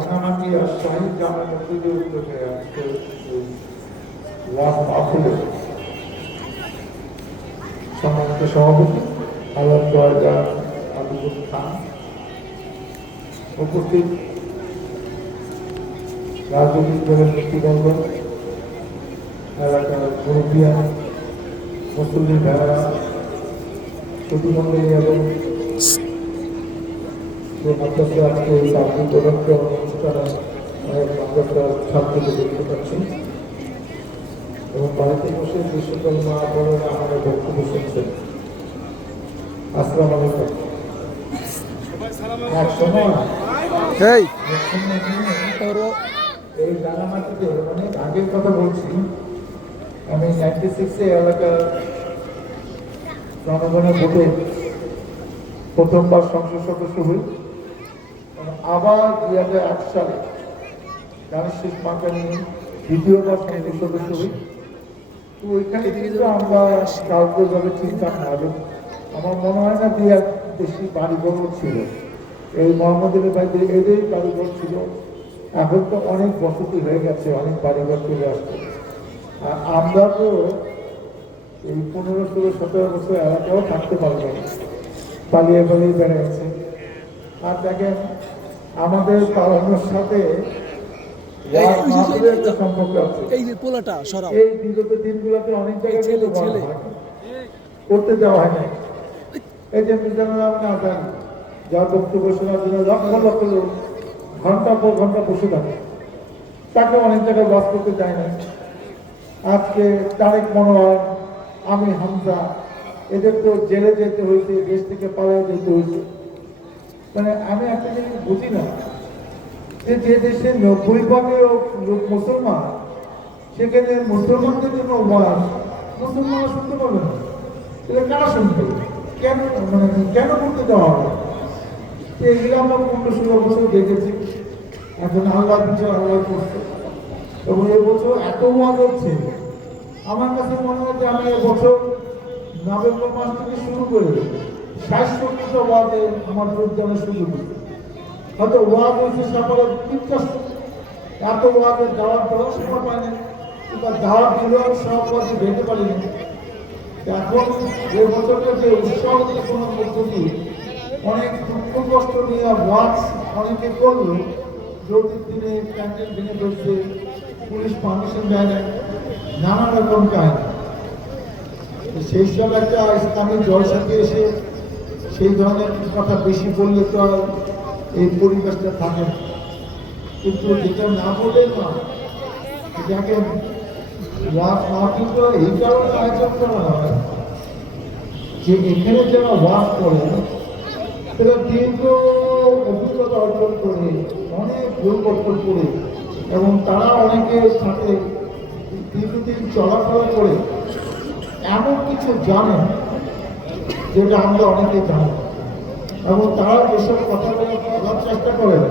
রাঙামাটি আর শহীদ গ্রামের মধ্যে যে উদ্যোগে আজকে ওয়াজ মাহফিলে সম্মানিত সভাপতি আল্লাহ দরজা আবুল খান উপস্থিত রাজনৈতিক দলের নেতৃবৃন্দ, এলাকার মুরব্বিয়া, মুসলিম ভাইরা, প্রতিমন্ত্রী এবং মাদ্রাসা আজকে সাহায্য প্রদত্ত অনুষ্ঠানে অনেক মাদ্রাসার ছাত্রকে দেখতে পাচ্ছি এবং বাড়িতে বসে যে সকল মা বোনেরা আমাদের বক্তব্য শুনছেন, আসসালামু আলাইকুম। এক সময় এই রাঙামাটিতে অনেক আগের কথা বলছি, আমি 96-এ এলাকার জনগণের ভোটে প্রথমবার সংসদ সদস্য হই, আবার 2001 সালে গানের শেষ মার্কা নিয়ে দ্বিতীয়বার সংসদ সদস্য হই। তো ওইখানে কিন্তু আমরা কাউকে চিন্তা না, আমার মনে হয় না যে এক বেশি বাড়িঘর ছিল, এই মোহাম্মদের বাড়িতে এদের বাড়িঘর ছিল। এখন তো অনেক বসতি হয়ে গেছে, অনেক বাড়িঘর চলে আসছে। আর আমরা তো এই 15-16-17 বছর এলাকাও থাকতে পারবো না, পালিয়ে পালিয়ে বেড়ে গেছে। আর দেখেন আমাদের পালানোর সাথে সম্পর্ক আছে। এই বিগত দিনগুলোতে অনেক জায়গায় করতে যাওয়া হয় না। এই যে মিজানুর রহমান আজান যার বক্তব্য শোনার জন্য লক্ষ লক্ষ লোক ঘন্টা পর ঘন্টা বসে থাকে, তাকে অনেক জায়গায় বাস করতে যায় না। আজকে তারেক মনোয়ার, আমি হামজা, এদের তো জেলে যেতে হয়েছে, দেশ থেকে পালিয়ে যেতে হয়েছে। মানে আমি একটা জিনিস বুঝি না, যে দেশে 90% লোক মুসলমান, সেখানে মুসলমানদের জন্য মুসলমানরা শুনতে পারবে না, এটা কারা শুনবে? কেন কেন করতে দেওয়া হবে? এগুলো আমরা 15-16 বছর দেখেছি। এখন আল্লাহ বিচার আল্লাহ করছে এবং এবছর এত ওয়াজ হচ্ছে, আমার কাছে মনে হচ্ছে আমি এবছর নভেম্বর মাস থেকে শুরু করে 60-70টা ওয়াজে আমার যোগদানের সুযোগ হয়েছে। হয়তো ওয়াজ হয়েছে সকালে 50, এত ওয়াজের দাওয়াত দেওয়ার সময় পায় না, কিংবা দাওয়াত দিলেও সব ওয়াজে যেতে পারিনি। এখন এ বছরটা যে উৎসব উদ্দীপনার মধ্য দিয়ে অনেক দুঃখ কষ্ট নিয়ে ওয়াজ অনেকে করলো, যৌতিক দিনে প্যান্ডেল ভেঙে ফেলছে, পুলিশ পারমিশন দেয় না, নানা রকম কাহিনী। সেই সব একটা ইসলামী জলসাতে এসে সেই ধরনের কথা বেশি বললে তো আর এই পরিবেশটা থাকে না। কিন্তু যেটা না বললেই না, দেখেন ওয়াজ মাহফিল তো এই কারণে আয়োজন করা হয় যে এখানে যারা ওয়াজ করে তারা দীর্ঘ অভিজ্ঞতা অর্জন করে, অনেক পরিবর্তন করে, এবং তারা অনেকের সাথে দীর্ঘদিন চলাফেরা করে এমন কিছু জানে যেটা আমরা অনেকে জানি, এবং তারা যেসব কথাগুলো বলার চেষ্টা করেন,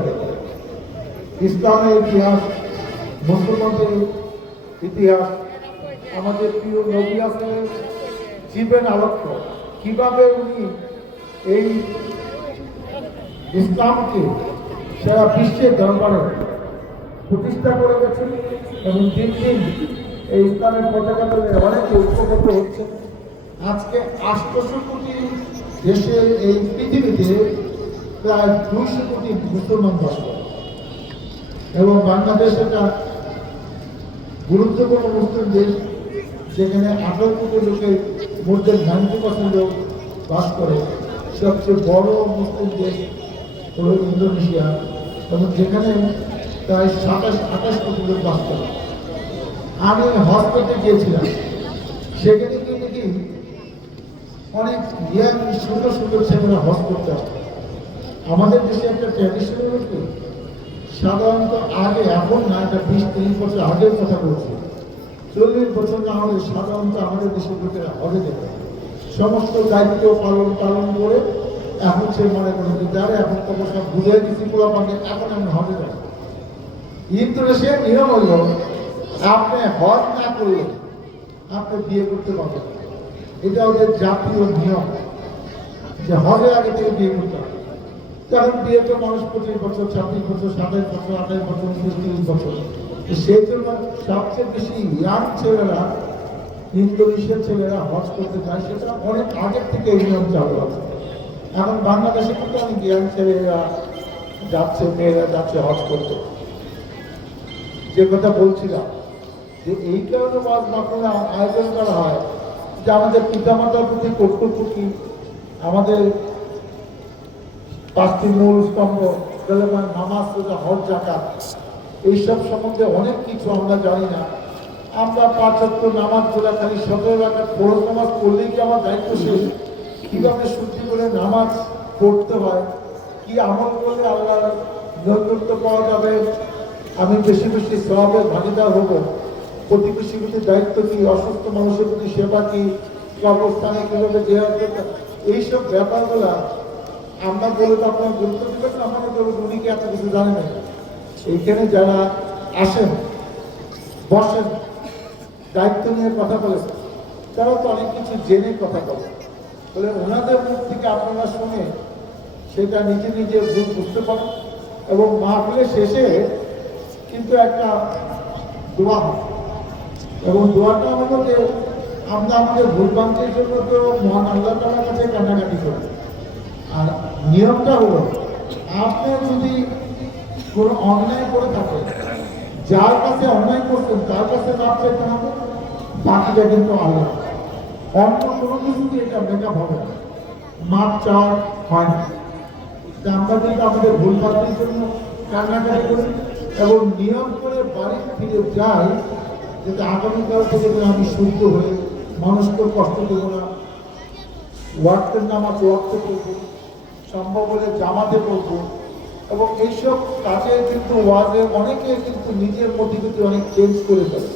ইসলামের ইতিহাস, মুসলমানদের ইতিহাস, আমাদের প্রিয় নবী আসলের জীবন আলোচ্য, কিভাবে উনি এই ইসলামকে সারা বিশ্বের দরবারে প্রতিষ্ঠা করে গেছেন, এবং দিন দিন এই ইসলামের পতাকা তুলে অনেক ঐক্যবদ্ধ হচ্ছে। আজকে 800 কোটি দেশের এই পৃথিবীতে প্রায় 200 কোটি মুসলমান বাস করে, এবং বাংলাদেশ একটা গুরুত্বপূর্ণ মুসলিম দেশ, যেখানে 18 কোটি লোকের মধ্যে 90% লোক বাস করে। সবচেয়ে বড় মুসলিম দেশ হল ইন্দোনেশিয়া, এবং যেখানে প্রায় 27-28 কোটি লোক বাস করে। আমি হজ করতে গিয়েছিলাম, সেখানে গিয়ে দেখি অনেক ইয়াং সুন্দর সুন্দর ছেলেরা হজ করতে আসে। আমাদের দেশে একটা ট্র্যাডিশনাল হচ্ছে সাধারণত আগে, এখন না, এটা 20-30 বছর আগের কথা বলছি, 40 বছর না হলে সাধারণত আমাদের দেশের লোকেরা হজে যেত, সমস্ত দায়িত্ব পালন করে। এখন সে মনে করে যারা এখন তখন সব বুঝাই দিচ্ছি পোলা পানে, এখন আমি হজে যাই। ইন্দোনেশিয়ার নিয়ম হইল আপনি হজ না করলে আপনি বিয়ে করতে পারবেন। এটা ওদের জাতীয় নিয়ম যে হজের আগে থেকে বিয়ে করতে হবে। কারণ বিয়ে তো মানুষ 25 বছর, 26 বছর, 27 বছর, 28 বছর, 30 বছর। সেই জন্য সবচেয়ে বেশি ইয়াং ছেলেরা, ইন্দোনেশিয়ার ছেলেরা হজ করতে যায়, সেটা অনেক আগের থেকে এই নিয়ম চালু আছে। এখন বাংলাদেশে কিন্তু অনেক ইয়াং ছেলেরা যাচ্ছে, মেয়েরা যাচ্ছে হজ করতে। যে কথা বলছিলাম যে এই কারণে ওয়াজ মাহফিল আয়োজন করা হয় যে আমাদের পিতামাতার প্রতি কর্তব্য কি, আমাদের 5টি মূল স্তম্ভ নামাজ, রোজা, হজ, যাকাত, এইসব সম্বন্ধে অনেক কিছু আমরা জানি না। আমরা 5 ওয়াক্ত নামাজ গুলা খালি 17 রাকাত ফরজ নামাজ পড়লেই কি আমার দায়িত্ব শেষ? কিভাবে শুদ্ধি করে নামাজ পড়তে হয়, কি আমল করলে আল্লাহর নৈকট্য পাওয়া যাবে, আমি বেশি বেশি সওয়াবের ভাগিদার হব, প্রতিবেশীর প্রতি দায়িত্ব কি, অসুস্থ মানুষের প্রতি সেবা কি, কবরস্থানে কিভাবে জিয়ারত করতে, এইসব ব্যাপারগুলা আমরা বলে তো আপনার গুরুত্ব দিবেন না, আমাদের বলবো উনি কি এত কিছু জানেন না। এইখানে যারা আসেন, বসেন, দায়িত্ব নিয়ে কথা বলেছেন, তারা তো অনেক কিছু জেনে কথা বলে, বলে ওনাদের মুখ থেকে আপনারা শুনে সেটা নিজে নিজে বুঝতে পারেন। এবং মাহফিলের শেষে কিন্তু একটা দোয়া হয়, এবং দোয়াটা আমাদের আমরা আমাদের ভুলভ্রান্তির জন্য তো মহান আল্লাহ তাআলার কাছে কান্নাকাটি করি। আর নিয়মটা হলো, আপনি যদি কোনো অন্যায় করে থাকেন, যার কাছে অন্যায় করছেন তার কাছে মাপ চাইতে হবে, বাকিটা কিন্তু আল্লাহ। অন্য কোনো কিছুতে এটা মেকআপ হবে না, মাপ চাওয়া হয় না। আমরা কিন্তু আমাদের ভুলভ্রান্তির জন্য কান্নাকাটি করি এবং নিয়ম করে বাড়ি ফিরে যাই, যাতে আগামীকাল থেকে আমি শুদ্ধ হয়ে মানুষকে কষ্ট দেবো না, ওয়াক্তের নামাজ ওয়াক্ত করবো, সম্ভব হলে জামাতে করবো। এবং এইসব কাজে কিন্তু ওয়াজে অনেকে কিন্তু নিজের মোটিভিটি অনেক চেঞ্জ করে ফেলে।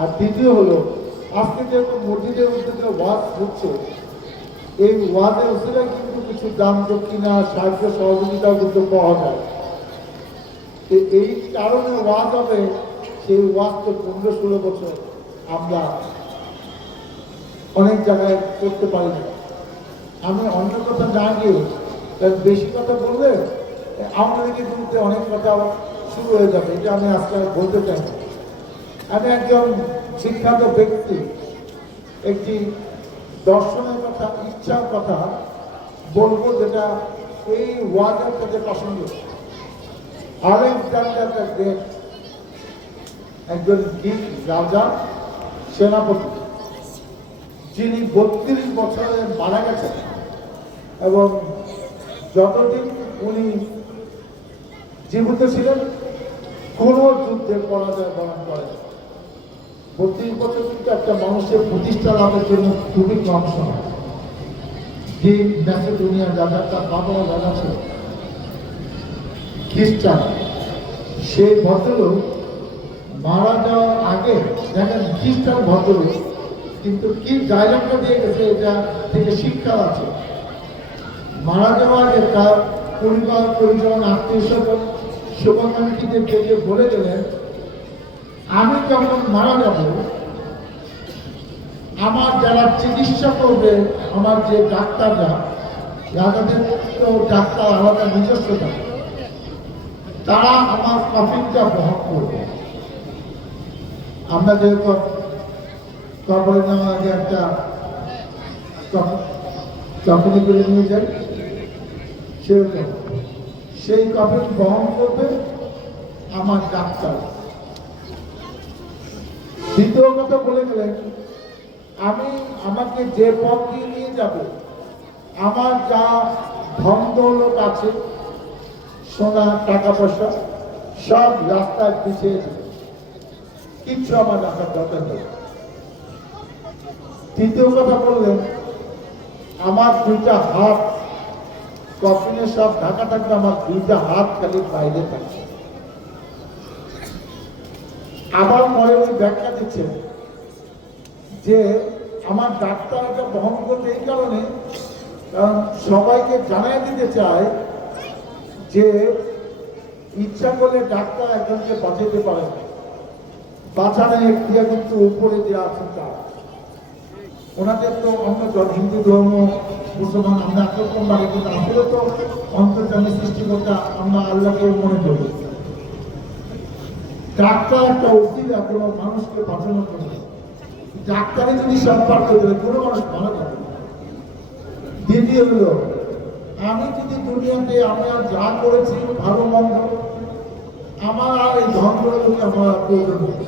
আর দ্বিতীয় হলো, আজকে যেহেতু মসজিদের উদ্যোগে ওয়াজ হচ্ছে, এই ওয়াজের উসিলায় কিন্তু কিছু দান দক্ষিণা, সাহায্য সহযোগিতাও কিন্তু পাওয়া যায়। এই কারণে ওয়াজ হবে, সেই ওয়াজ তো 15-16 বছর আমরা অনেক জায়গায় করতে পারি না। আমি অন্য কথা না গিয়ে বেশি কথা বললে আমাদের বিরুদ্ধে অনেক কথা শুরু হয়ে যাবে, এটা আমি আজকে বলতে চাই। আমি একজন শিক্ষাত ব্যক্তি, একটি দর্শনের কথা, ইচ্ছার কথা বলবো, যেটা এই ওয়াজের সাথে প্রাসঙ্গিক। আলেকজান্ডার দ্য গ্রেট একজন গ্রিক রাজা, সেনাপতি, যিনি 32 বছরে মারা গেছেন এবং যতদিন উনি জীবিত ছিলেন কোনো যুদ্ধে পরাজয় বরণ করেন। 32 বছর কিন্তু একটা মানুষের প্রতিষ্ঠা লাভের জন্য খুবই কম সময়। যে ম্যাসেডোনিয়া রাজা, তার বাবাও রাজা ছিল খ্রিস্টান, সেই ভদ্রলোক মারা যাওয়ার আগে, দেখেন খ্রিস্টান ভদ্রলোক, কিন্তু কি ডায়লগটা দিয়ে গেছে, এটা থেকে শিক্ষা আছে। মারা যাওয়ার আগে তার পরিবার পরিজন, আত্মীয় স্বজন, শুভাকাঙ্ক্ষীদের ডেকে বলে গেলেন, আমি যখন মারা যাব, আমার যারা চিকিৎসা করবে, আমার যে ডাক্তাররা, রাজাদের তো ডাক্তার আলাদা নিজস্ব ডাক্তার, তারা আমার কফিনটা বহন করবে। আমরা যেরকম কবরে নেওয়ার আগে একটা কফিনে করে নিয়ে যাই, সেরকম সেই কফিন বহন করবে আমার ডাক্তার। দ্বিতীয় কথা বলে গেলেন, আমাকে যে পথ দিয়ে নিয়ে যাবে, আমার যা ধন দৌলত আছে, সোনা টাকা পয়সা, সব রাস্তায় পিছিয়ে যাবে, কিচ্ছু আমার রাখার দরকার নেই। তৃতীয় কথা বললেন, আমার 2টা হাত কফিনে সব ঢাকা থাকবে, আমার 2টা হাত খালি বাইরে থাকবে। আবার পরে উনি ব্যাখ্যা দিচ্ছেন যে আমার ডাক্তার এটা বহন করবে এই কারণে, কারণ সবাইকে জানাই দিতে চায় যে ইচ্ছা করলে ডাক্তার একজনকে বাঁচাতে পারে না, বাঁচানোর এখতিয়ার কিন্তু উপরে দেওয়া আছে তার। ওনাদের তো অন্য হিন্দু ধর্ম মুসলমান আমরা একরকম বাড়ি, কিন্তু আসলে তো অন্তর্জামী সৃষ্টিকর্তা আমরা আল্লাহকে মনে করি। ডাক্তার একটা উচিলা কোনো মানুষকে বাঁচানোর জন্য, ডাক্তারে যদি সব পাঠ করে দেবে কোনো মানুষ ভালো থাকে। দ্বিতীয় হলো, আমি যদি দুনিয়াতে আমি আর যা করেছি ভালো মন্দ, আমার আর এই ধর্মগুলোকে আমার প্রয়োজন নেই।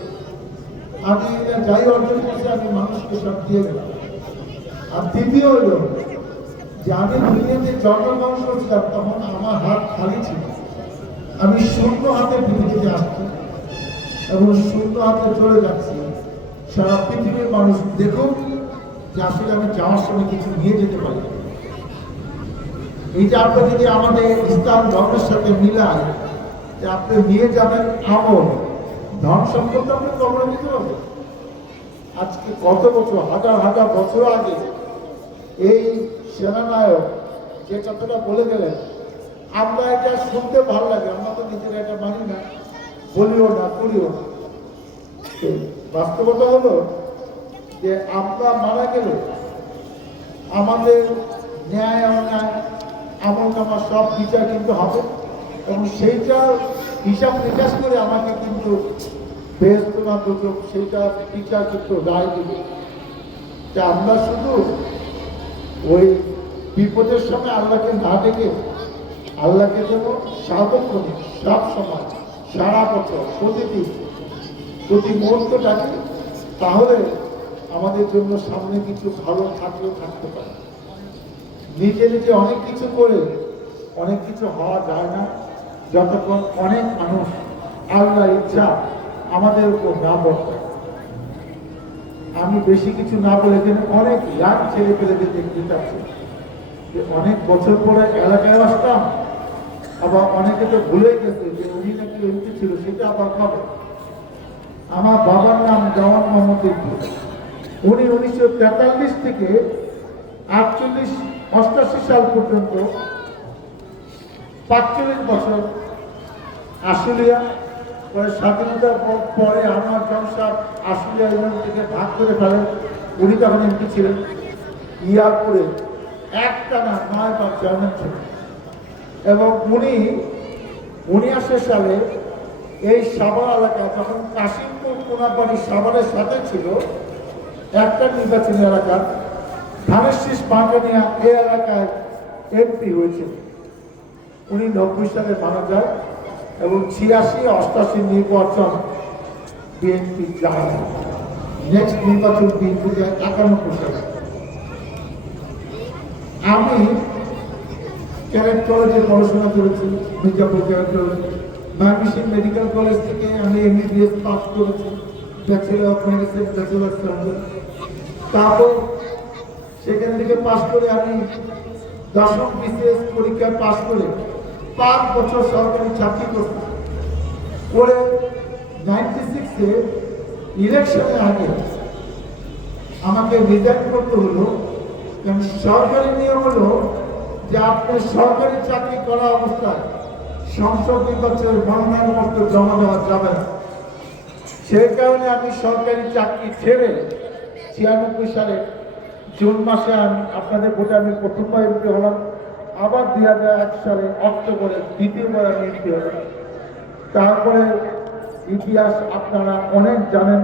আমি যাই অর্জন করছি আমি মানুষকে সব দিয়ে গেলাম। আর দ্বিতীয় হলো যে আমি দুনিয়াতে জন্মগ্রহণ করছিলাম তখন আমার হাত খালি ছিল, আমি শূন্য হাতে পৃথিবীতে আসছি এবং শূন্য হাতে চলে যাচ্ছি। সারা পৃথিবীর মানুষ দেখুক যে আসলে আমি যাওয়ার সময় কিছু নিয়ে যেতে পারি। এইটা আপনি যদি আমাদের ইসলাম ধর্মের সাথে মিলায় যে আপনি নিয়ে যাবেন আমল, ধন সম্পদ আপনি কবরে দিতে হবে। আজকে কত বছর, হাজার হাজার বছর আগে এই সেনানায়ক যে কথাটা বলে গেলেন, আমরা এটা শুনতে ভালো লাগে, আমরা তো নিজেরা এটা মানি না, বলিও না, করিও না। বাস্তবতা হলো যে আমরা মারা গেলে আমাদের ন্যায় অন্যায় আমল নামা সব বিচার কিন্তু হবে এবং সেইটার হিসাব নিকাশ করে আমাকে কিন্তু বেহেশত না দুচোখ সেইটা বিচার কিন্তু রায় দেবে। আমরা শুধু ওই বিপদের সময় আল্লাহকে না ডেকে আল্লাহকে যেন সার্বক্ষণ সব সময় সারা বছর প্রতি মুহূর্ত ডাকি, তাহলে আমাদের জন্য সামনে কিছু ভালো থাকলেও থাকতে পারে। নিজে নিজে অনেক কিছু করে অনেক কিছু হওয়া যায় না, যতক্ষণ অনেক মানুষ আল্লাহর ইচ্ছা আমাদের উপর না বর্তায়। আমি বেশি কিছু না বলে এখানে অনেক ইয়াং ছেলে পেলেদের দেখতে চাচ্ছি যে অনেক বছর পরে এলাকায় আসতাম, আবার অনেকে তো ভুলে গেছে যে উনি নাকি এমপি ছিল, সেটা আবার কবে। আমার বাবার নাম জওয়ান মোহাম্মদ ইকবাল। উনি 1943 থেকে 88 সাল পর্যন্ত 45 বছর আশুলিয়া, পরে স্বাধীনতার পরে আমার জনসাব আশুলিয়া ইউনিয়ন থেকে ভাগ করে ফেলেন। উনি তখন এমপি ছিলেন। ইয়ারপুরে একটানা 9 বার চেয়ারম্যান ছিলেন এবং উনি 1979 সালে এই সাভার এলাকায়, যখন কাশিমপুর কোনাবাড়ি সাভারের সাথে ছিল একটা নির্বাচনী এলাকা, ধানের শীষ বাঙ্গানিয়া এই এলাকায় এমপি হয়েছিল। উনি 90 সালে মারা যায় এবং 86-88 নির্বাচন বিএনপি যায়। নেক্সট নির্বাচন বিএনপি যায় 91 সালে। আমি ক্যাডেট কলেজে পড়াশোনা করেছি, মির্জাপুর ক্যাডেট কলেজে। ময়মনসিংহ মেডিকেল কলেজ থেকে আমি এমবিবিএস পাস করেছি, bachelor of medicine, bachelor surgeon. তারপর সেখান থেকে পাস করে আমি 10ম বিসিএস পরীক্ষায় পাস করে 5 বছর সরকারি চাকরি করছি। পরে 96-এ ইলেকশনের আগে আমাকে রিজাইন করতে হলো, কারণ সরকারি নিয়ম হলো যে আপনি সরকারি চাকরি করা অবস্থায় সংসদ নির্বাচনের মনোনয়নপত্র জমা দেওয়া যাবে না। সেই কারণে আমি সরকারি চাকরি ছেড়ে 96 সালে জুন মাসে আমি আপনাদের ভোটে আমি প্রথমবার এমপি হলাম। আবার 2001 সালে অক্টোবরে দ্বিতীয়বার আমি এমপি হলাম। তারপরে ইতিহাস আপনারা অনেক জানেন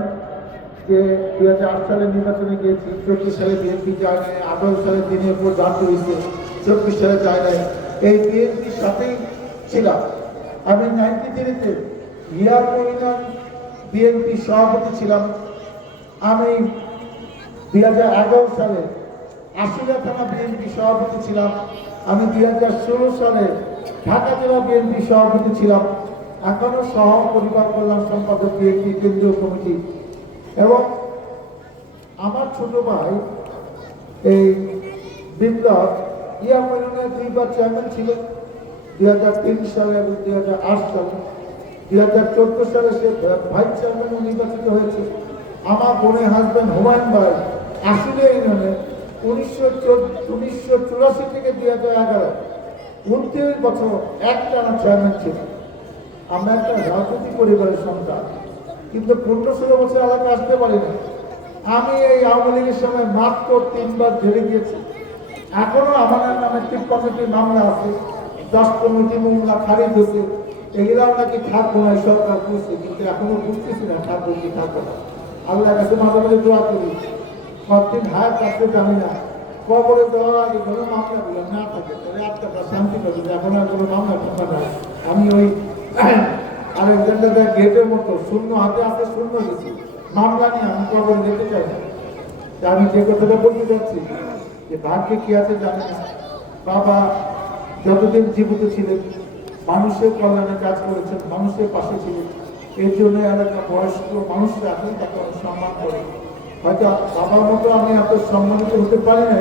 যে 2008 সালে নির্বাচনে গিয়েছি, 24 সালে বিএনপি যায় নাই, 18 সালে দিনের উপর দাঁড় হয়েছে, 24 সালে যায় নাই। এই বিএনপির সাথেই ছিলাম। আমি 93-তে ইয়ারপুর ইউনিয়ন বিএনপি সভাপতি ছিলাম। আমি 2011 সালে আশুলিয়া থানা বিএনপি সভাপতি ছিলাম। আমি 2016 সালে ঢাকা জেলা বিএনপি সভাপতি ছিলাম। এখনো সহ পরিবার কল্যাণ সম্পাদক বিএনপি কেন্দ্রীয় কমিটি। এবং আমার ছোট ভাই এই বিপ্লব ইয়ারপুর ইউনিয়নের 2বার চেয়ারম্যান ছিল, 2003 সালে এবং 2008 সালে। 2014 সালে সে ভাইস চেয়ারম্যান নির্বাচিত হয়েছে। আমার বোনের হাজব্যান্ড হুমায়ুন ভাই আশুলিয়া ইউনিয়নে 1984 থেকে 2011 29 বছর একটানা চেয়ারম্যান ছিল। আমরা একটা রাজনৈতিক পরিবারের সন্তান, কিন্তু 15-16 বছর এলাকায় আসতে পারি না। আমি এই আওয়ামী লীগের সময় মাত্র 3বার জেলে গিয়েছি। এখনো আমার নামে 53টি মামলা আছে, 10-15টি মামলা খারিজ হচ্ছে। এগুলাও নাকি থাকবো না সরকার করছে, কিন্তু এখনো বুঝতেছি না থাকবো কি থাকবো না। আল্লাহ কাছে মাঝে মাঝে দোয়া করি, কতদিন হায়াত কাটতে জানি না, কবরে দেওয়ার আগে কোনো মামলাগুলো না থাকে তাহলে আত্মাটা শান্তি পাবে। এখন আর কোনো মামলা টাকা নাই। আমি ওই আলেকজান্ডার গেটের মতো শূন্য হাতে হাতে শূন্য গেছি, মামলা নিয়ে আমি কবরে যেতে চাই না। আমি যে কথাটা বলতে চাচ্ছি যে ভাগ্যে কি আছে জানি না। বাবা যতদিন জীবিত ছিলেন মানুষের কল্যাণে কাজ করেছেন, মানুষের পাশে ছিলেন। এর জন্য এলাকা বয়স্ক মানুষরা আছেন তাকে অনেক সম্মান করে। হয়তো বাবার মতো আমি এত সম্মানিত হতে পারি না,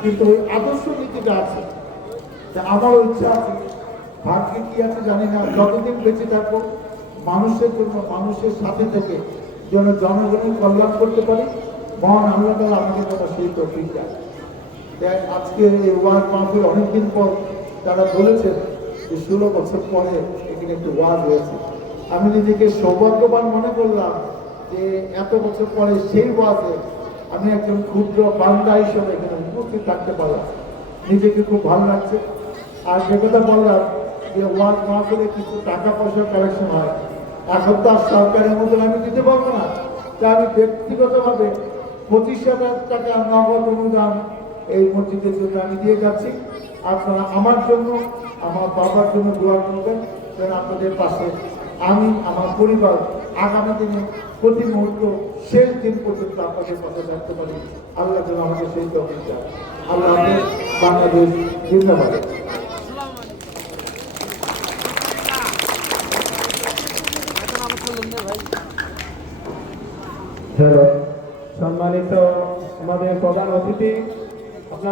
কিন্তু ওই আদর্শ নীতিটা আছে। আমারও ইচ্ছা আছে, ভাগ্যে কি আছে জানি না, যতদিন বেঁচে থাকবো মানুষের জন্য মানুষের সাথে থেকে যেন জনগণের কল্যাণ করতে পারি। মহান আল্লাহ তাআলা আমাদের কথা সেই তৌফিক দেন। আজকে এই ওয়াজ মাহফিল অনেকদিন পর তারা বলেছেন যে 16 বছর পরে এখানে একটু ওয়াজ হয়েছে। আমি নিজেকে সৌভাগ্যবান মনে করলাম যে এত বছর পরে সেই ওয়াজে আমি একজন ক্ষুদ্র বান্দা হিসেবে এখানে উপস্থিত থাকতে পারলাম। নিজেকে খুব ভালো লাগছে। আর যে কথা বললাম যে ওয়াজ মাহফিলে কিছু টাকা পয়সা কালেকশন হয়, এখন তো আর সরকারের মতন আমি দিতে পারবো না। তা আমি ব্যক্তিগতভাবে 25,000 টাকা নগদ অনুদান এই মসজিদের জন্য আমি দিয়ে যাচ্ছি। আপনারা আমার জন্য, আমার বাবার জন্য দোয়া করবেন যেন আপনাদের পাশে আমি, আমার পরিবার আগামী দিনে প্রতি মুহূর্ত শেষ দিন পর্যন্ত আপনাদের পাশে থাকতে পারি। আল্লাহ যেন আমাদের সেই তৌফিক দেন। আল্লাহ হাফেজ। বাংলাদেশ জিন্দাবাদ। হ্যালো, সম্মানিত আমাদের প্রধান অতিথি